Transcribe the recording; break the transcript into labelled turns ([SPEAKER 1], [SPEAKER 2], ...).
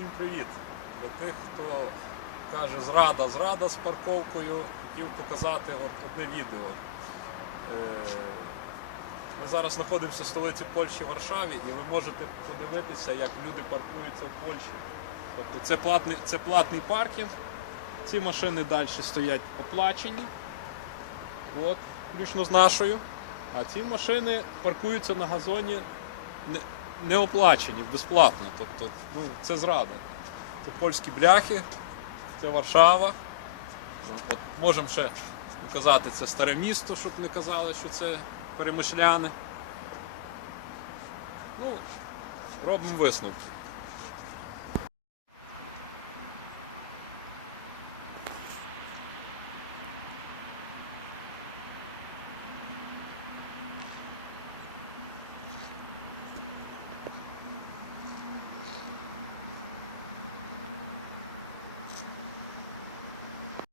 [SPEAKER 1] Всім привіт! Для тих, хто каже зрада, зрада з парковкою, хотів показати от одне відео. Е, Ми зараз знаходимося в столиці Польщі Варшаві, і ви можете подивитися, як люди паркуються в Польщі. Тобто це платний, це платний паркінг. Ці машини далі стоять оплачені. От, включно з нашою. А ці машини паркуються на газоні не, оплачені, безплатно. Тобто, ну, це зрада. Це польські бляхи, це Варшава. От можемо ще казати, це старе місто, щоб не казали, що це перемишляни. Ну, робимо висновки.